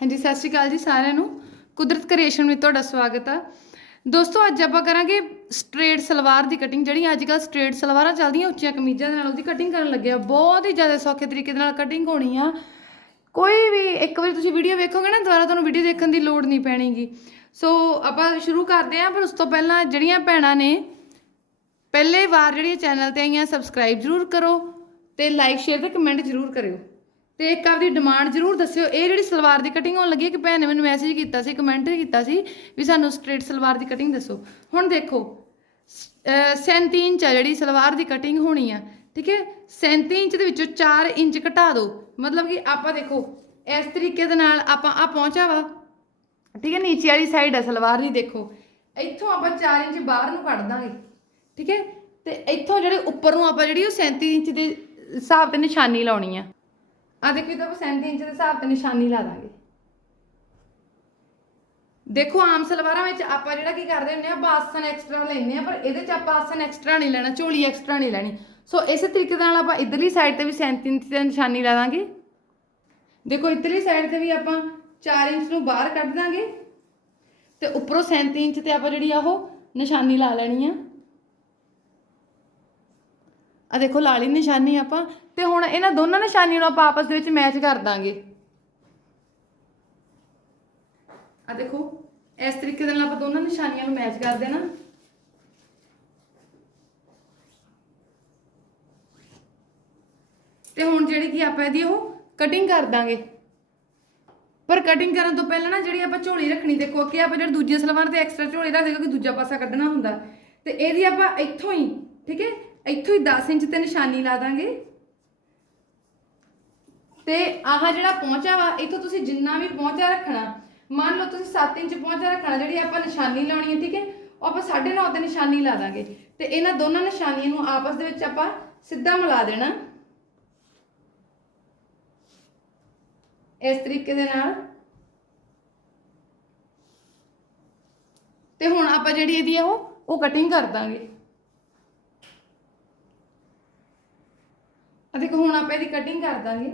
ਹਾਂਜੀ, ਸਤਿ ਸ਼੍ਰੀ ਅਕਾਲ ਜੀ ਸਾਰਿਆਂ ਨੂੰ। ਕੁਦਰਤ ਕ੍ਰੀਏਸ਼ਨ ਵਿੱਚ ਤੁਹਾਡਾ ਸਵਾਗਤ ਆ। ਦੋਸਤੋ, ਅੱਜ ਆਪਾਂ ਕਰਾਂਗੇ ਸਟ੍ਰੇਟ ਸਲਵਾਰ ਦੀ ਕਟਿੰਗ ਜਿਹੜੀਆਂ ਅੱਜ ਕੱਲ੍ਹ ਸਟ੍ਰੇਟ ਸਲਵਾਰਾਂ ਚੱਲਦੀਆਂ ਉੱਚੀਆਂ ਕਮੀਜ਼ਾਂ ਦੇ ਨਾਲ ਉਹਦੀ ਕਟਿੰਗ ਕਰਨ ਲੱਗੇ ਆ ਬਹੁਤ ਹੀ ਜ਼ਿਆਦਾ ਸੌਖੇ ਤਰੀਕੇ ਦੇ ਨਾਲ ਕਟਿੰਗ ਹੋਣੀ ਆ। ਕੋਈ ਵੀ ਇੱਕ ਵਾਰੀ ਤੁਸੀਂ ਵੀਡੀਓ ਵੇਖੋਗੇ ਨਾ, ਦੁਬਾਰਾ ਤੁਹਾਨੂੰ ਵੀਡੀਓ ਦੇਖਣ ਦੀ ਲੋੜ ਨਹੀਂ ਪੈਣੀਗੀ। ਸੋ, ਆਪਾਂ ਸ਼ੁਰੂ ਕਰਦੇ ਹਾਂ ਪਰ ਉਸ ਤੋਂ ਪਹਿਲਾਂ ਜਿਹੜੀਆਂ ਭੈਣਾਂ ਨੇ, ਪਹਿਲੇ ਵਾਰ ਜਿਹੜੀਆਂ ਚੈਨਲ ਤੇ ਆਈਆਂ, ਸਬਸਕ੍ਰਾਈਬ ਜਰੂਰ ਕਰੋ ਤੇ ਲਾਈਕ, ਸ਼ੇਅਰ ਤੇ ਕਮੈਂਟ ਜਰੂਰ ਕਰਿਓ। ਤੇ ਇੱਕ ਆਪਦੀ ਡਿਮਾਂਡ ਜਰੂਰ ਦੱਸਿਓ। ਇਹ ਜਿਹੜੀ ਸਲਵਾਰ ਦੀ ਕਟਿੰਗ ਹੋਣ ਲੱਗੀ ਹੈ ਕਿ ਭੈਣ ਨੇ ਮੈਨੂੰ ਮੈਸੇਜ ਕੀਤਾ ਸੀ ਕਮੈਂਟ ਕੀਤਾ ਸੀ ਵੀ ਸਾਨੂੰ ਸਟ੍ਰੇਟ ਸਲਵਾਰ ਦੀ ਕਟਿੰਗ ਦੱਸੋ। ਹੁਣ ਦੇਖੋ 37 ਇੰਚ ਆ ਜਿਹੜੀ ਸਲਵਾਰ ਦੀ ਕਟਿੰਗ ਹੋਣੀ ਆ, ਠੀਕ ਹੈ? 37 ਇੰਚ ਦੇ ਵਿੱਚੋਂ 4 ਇੰਚ ਘਟਾ ਦਿਓ। ਮਤਲਬ ਕਿ ਆਪਾਂ ਦੇਖੋ, ਇਸ ਤਰੀਕੇ ਦੇ ਨਾਲ ਆਪਾਂ ਆ ਪਹੁੰਚਾ ਵਾ। ਠੀਕ ਹੈ? ਨੀਚੇ ਵਾਲੀ ਸਾਈਡ ਆ ਸਲਵਾਰ ਦੀ, ਦੇਖੋ। ਇੱਥੋਂ ਆਪਾਂ 4 ਇੰਚ ਬਾਹਰ ਨੂੰ ਕੱਢ ਦਾਂਗੇ। ਠੀਕ ਹੈ? ਤੇ ਇੱਥੋਂ ਜਿਹੜੇ ਉੱਪਰ ਨੂੰ ਆਪਾਂ ਜਿਹੜੀ ਉਹ 37 ਇੰਚ ਦੇ ਹਿਸਾਬ ਤੇ ਨਿਸ਼ਾਨੀ ਲਾਉਣੀ ਆ। ਆ ਦੇਖੋ ਇਹ ਆਪਾਂ 37 ਇੰਚ ਦੇ ਹਿਸਾਬ ਤੇ ਨਿਸ਼ਾਨੀ ਲਾ ਦਾਂਗੇ। ਦੇਖੋ, ਆਮ ਸਲਵਾਰਾਂ ਵਿੱਚ ਆਪਾਂ ਜਿਹੜਾ ਕੀ ਕਰਦੇ ਹੁੰਦੇ ਆ, ਬਾਸਨ ਐਕਸਟਰਾ ਲੈਂਦੇ ਆ, ਪਰ ਇਹਦੇ ਚ ਆਪਾਂ ਆਸਨ ਐਕਸਟਰਾ ਨਹੀਂ ਲੈਣਾ, ਝੋਲੀ ਐਕਸਟਰਾ ਨਹੀਂ ਲੈਣੀ। ਸੋ ਇਸੇ ਤਰੀਕੇ ਦੇ ਨਾਲ ਆਪਾਂ ਇਧਰਲੀ ਸਾਈਡ ਤੇ ਵੀ 37 ਇੰਚ ਤੇ ਨਿਸ਼ਾਨੀ ਲਾ ਦਾਂਗੇ। ਦੇਖੋ, ਇਧਰਲੀ ਸਾਈਡ ਤੇ ਵੀ ਆਪਾਂ 4 ਇੰਚ ਨੂੰ ਬਾਹਰ ਕੱਢ ਦਾਂਗੇ। ਤੇ ਉੱਪਰੋਂ 37 ਇੰਚ ਤੇ ਆਪਾਂ ਜਿਹੜੀ ਆ ਉਹ ਨਿਸ਼ਾਨੀ ਲਾ ਲੈਣੀ ਆ। ਆ ਦੇਖੋ ਲਾਲੀ ਨਿਸ਼ਾਨੀ ਆਪਾਂ, ਤੇ ਹੁਣ ਇਹਨਾਂ ਦੋਨਾਂ ਨਿਸ਼ਾਨੀਆਂ ਨੂੰ ਆਪਾਂ ਆਪਸ ਦੇ ਵਿੱਚ ਮੈਚ ਕਰ ਦਾਂਗੇ। ਆ ਦੇਖੋ, ਇਸ ਤਰੀਕੇ ਦੇ ਨਾਲ ਆਪਾਂ ਦੋਨਾਂ ਨਿਸ਼ਾਨੀਆਂ ਨੂੰ ਮੈਚ ਕਰ ਦੇਣਾ ਤੇ ਹੁਣ ਜਿਹੜੀ ਕੀ ਆਪਾਂ ਇਹਦੀ ਉਹ ਕਟਿੰਗ ਕਰ ਦਾਂਗੇ। ਪਰ ਕਟਿੰਗ ਕਰਨ ਤੋਂ ਪਹਿਲਾਂ ਨਾ ਜਿਹੜੀ ਆਪਾਂ ਝੋਲੀ ਰੱਖਣੀ, ਦੇਖੋ ਕਿ ਆਪਾਂ ਜਿਹੜੀ ਦੂਜੀ ਸਲਵਾਰ ਤੇ ਐਕਸਟਰਾ ਝੋਲੀ ਰੱਖਦੇ, ਕਿਉਂਕਿ ਦੂਜਾ ਪਾਸਾ ਕੱਢਣਾ ਹੁੰਦਾ। ਤੇ ਇਹਦੀ ਆਪਾਂ ਇੱਥੋਂ ਹੀ, ਠੀਕ ਹੈ ਇੱਥੋਂ ਹੀ 10 ਇੰਚ ਤੇ ਨਿਸ਼ਾਨੀ ਲਾ ਦਾਂਗੇ। ਤੇ ਆਹ ਜਿਹੜਾ ਪਹੁੰਚਾ ਵਾ, ਇੱਥੋਂ ਤੁਸੀਂ ਜਿੰਨਾ ਵੀ ਪਹੁੰਚਾ ਰੱਖਣਾ, ਮੰਨ ਲਓ ਤੁਸੀਂ 7 ਇੰਚ ਪਹੁੰਚਾ ਰੱਖਣਾ, ਜਿਹੜੀ ਆਪਾਂ ਨਿਸ਼ਾਨੀ ਲਾਉਣੀ ਹੈ, ਠੀਕ ਹੈ? ਉਹ ਆਪਾਂ 9.5 ਤੇ ਨਿਸ਼ਾਨੀ ਲਾ ਦਾਂਗੇ। ਤੇ ਇਹਨਾਂ ਦੋਨਾਂ ਨਿਸ਼ਾਨੀਆਂ ਨੂੰ ਆਪਸ ਦੇ ਵਿੱਚ ਆਪਾਂ ਸਿੱਧਾ ਮਿਲਾ ਦੇਣਾ। ਇਸ ਤਰੀਕੇ ਦੇ ਨਾਲ। ਤੇ ਹੁਣ ਆਪਾਂ ਜਿਹੜੀ ਇਹਦੀ ਆ ਉਹ ਉਹ ਕਟਿੰਗ ਕਰ ਦਾਂਗੇ। ਆ ਹੁਣ ਆਪਾਂ ਇਹਦੀ ਕਟਿੰਗ ਕਰ ਦਾਂਗੇ।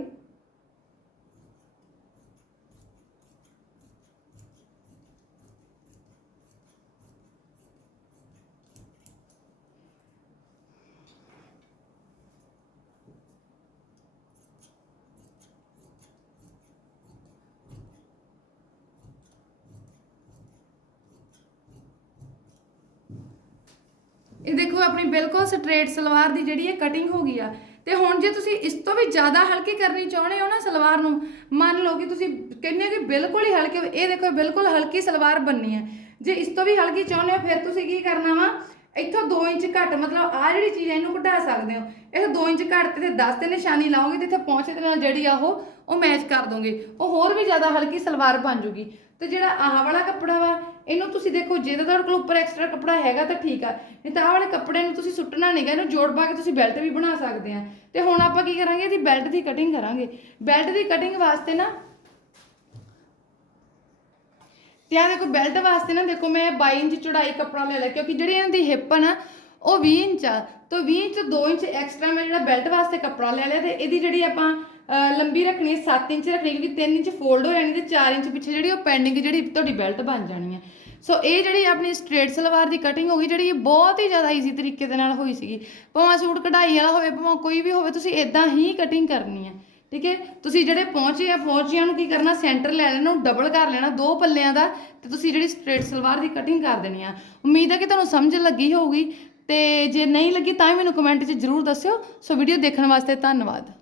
ਇਹ ਦੇਖੋ ਆਪਣੀ ਬਿਲਕੁਲ ਸਟ੍ਰੇਟ ਸਲਵਾਰ ਦੀ ਜਿਹੜੀ ਇਹ ਕਟਿੰਗ ਹੋ ਗਈ ਆ ਤੇ ਹੁਣ ਜੇ ਤੁਸੀਂ ਇਸ ਤੋਂ ਵੀ ਜ਼ਿਆਦਾ ਹਲਕੀ ਕਰਨੀ ਚਾਹੁੰਦੇ ਹੋ ਨਾ ਸਲਵਾਰ ਨੂੰ, ਮੰਨ ਲਓ ਕਿ ਤੁਸੀਂ ਕਹਿੰਦੇ ਹੋ ਕਿ ਬਿਲਕੁਲ ਹੀ ਹਲਕੀ, ਇਹ ਦੇਖੋ ਬਿਲਕੁਲ ਹਲਕੀ ਸਲਵਾਰ ਬਣਨੀ ਹੈ। ਜੇ ਇਸ ਤੋਂ ਵੀ ਹਲਕੀ ਚਾਹੁੰਦੇ ਹੋ, ਫਿਰ ਤੁਸੀਂ ਕੀ ਕਰਨਾ ਵਾ? ਇੱਥੋਂ 2 ਇੰਚ ਘੱਟ, ਮਤਲਬ ਆ ਜਿਹੜੀ ਚੀਜ਼ ਹੈ ਇਹਨੂੰ ਘਟਾ ਸਕਦੇ ਹੋ। ਇਹ 2 ਇੰਚ ਘੱਟ ਤੇ 10 ਤੇ ਨਿਸ਼ਾਨੀ ਲਾਓਗੇ ਤੇ ਇੱਥੇ ਪਹੁੰਚੇ ਦੇ ਨਾਲ ਜਿਹੜੀ ਆ ਉਹ ਉਹ ਮੈਚ ਕਰ ਦੋਗੇ। ਉਹ ਹੋਰ ਵੀ ਜ਼ਿਆਦਾ ਹਲਕੀ ਸਲਵਾਰ ਬਣ ਜੂਗੀ। ਤੇ ਜਿਹੜਾ ਆਹ ਵਾਲਾ ਕੱਪੜਾ ਵਾ, ਇਹਨੂੰ ਤੁਸੀਂ ਦੇਖੋ, ਜੇ ਤਾਂ ਤੁਹਾਡੇ ਕੋਲ ਉੱਪਰ ਐਕਸਟਰਾ ਕੱਪੜਾ ਹੈਗਾ ਤਾਂ ਠੀਕ ਆ। ਨਹੀਂ ਤਾਂ ਆਹ ਵਾਲੇ ਕੱਪੜੇ ਨੂੰ ਤੁਸੀਂ ਸੁੱਟਣਾ ਨਹੀਂਗਾ ਇਹਨੂੰ ਜੋੜ ਪਾ ਕੇ ਤੁਸੀਂ ਬੈਲਟ ਵੀ ਬਣਾ ਸਕਦੇ ਆ। ਤੇ ਹੁਣ ਆਪਾਂ ਕੀ ਕਰਾਂਗੇ, ਇਹਦੀ ਬੈਲਟ ਦੀ ਕਟਿੰਗ ਕਰਾਂਗੇ। ਬੈਲਟ ਦੀ ਕਟਿੰਗ ਵਾਸਤੇ ਨਾ, ਤੇ ਆ ਦੇਖੋ ਬੈਲਟ ਵਾਸਤੇ ਨਾ ਦੇਖੋ, ਮੈਂ 22 ਇੰਚ ਚੌੜਾਈ ਕੱਪੜਾ ਲੈ ਲਿਆ, ਕਿਉਂਕਿ ਜਿਹੜੀ ਇਹਨਾਂ ਦੀ ਹਿੱਪ ਆ ਨਾ, ਉਹ 20 ਇੰਚ ਆ। ਤਾਂ 20 ਇੰਚ ਤੋਂ 2 ਇੰਚ ਐਕਸਟਰਾ ਮੈਂ ਜਿਹੜਾ ਬੈਲਟ ਵਾਸਤੇ ਕੱਪੜਾ ਲੈ ਲਿਆ, ਤੇ ਇਹਦੀ ਜਿਹੜੀ ਆਪਾਂ ਲੰਬੀ ਰੱਖਣੀ ਹੈ 7 ਇੰਚ ਰੱਖਣੀ ਕਿਉਂਕਿ 3 ਇੰਚ ਫੋਲਡ ਹੋ ਜਾਣੀ ਤੇ 4 ਇੰਚ ਪਿੱਛੇ ਜਿਹੜੀ ਉਹ ਪੈਂਡਿੰਗ ਜਿਹੜੀ ਤੁਹਾਡੀ ਬੈਲਟ ਬਣ ਜਾਣੀ ਹੈ। ਸੋ ਇਹ ਜਿਹੜੀ ਆਪਣੀ ਸਟ੍ਰੇਟ ਸਲਵਾਰ ਦੀ ਕਟਿੰਗ ਹੋ ਗਈ, ਜਿਹੜੀ ਇਹ ਬਹੁਤ ਹੀ ਜ਼ਿਆਦਾ ਈਜ਼ੀ ਤਰੀਕੇ ਦੇ ਨਾਲ ਹੋਈ ਸੀਗੀ। ਭਾਵੇਂ ਸੂਟ ਕਢਾਈ ਵਾਲਾ ਹੋਵੇ, ਭਾਵੇਂ ਕੋਈ ਵੀ ਹੋਵੇ, ਤੁਸੀਂ ਇਦਾਂ ਹੀ ਕਟਿੰਗ ਕਰਨੀ ਹੈ, ਠੀਕ ਹੈ? ਤੁਸੀਂ ਜਿਹੜੇ ਪਹੁੰਚੇ ਆ, ਪਹੁੰਚਿਆਂ ਨੂੰ ਕੀ ਕਰਨਾ ਸੈਂਟਰ ਲੈ ਲੈਣਾ ਉਹ ਡਬਲ ਕਰ ਲੈਣਾ, ਦੋ ਪੱਲਿਆਂ ਦਾ, ਤੇ ਤੁਸੀਂ ਜਿਹੜੀ ਸਟ੍ਰੇਟ ਸਲਵਾਰ ਦੀ ਕਟਿੰਗ ਕਰ ਦੇਣੀ ਆ। ਉਮੀਦ ਹੈ ਕਿ ਤੁਹਾਨੂੰ ਸਮਝ ਲੱਗੀ ਹੋਊਗੀ, ਤੇ ਜੇ ਨਹੀਂ ਲੱਗੀ, ਤਾਂ ਵੀ ਮੈਨੂੰ ਕਮੈਂਟ 'ਚ ਜਰੂਰ ਦੱਸਿਓ। ਸੋ ਵੀਡੀਓ ਦੇਖਣ ਵਾਸਤੇ ਧੰਨਵਾਦ।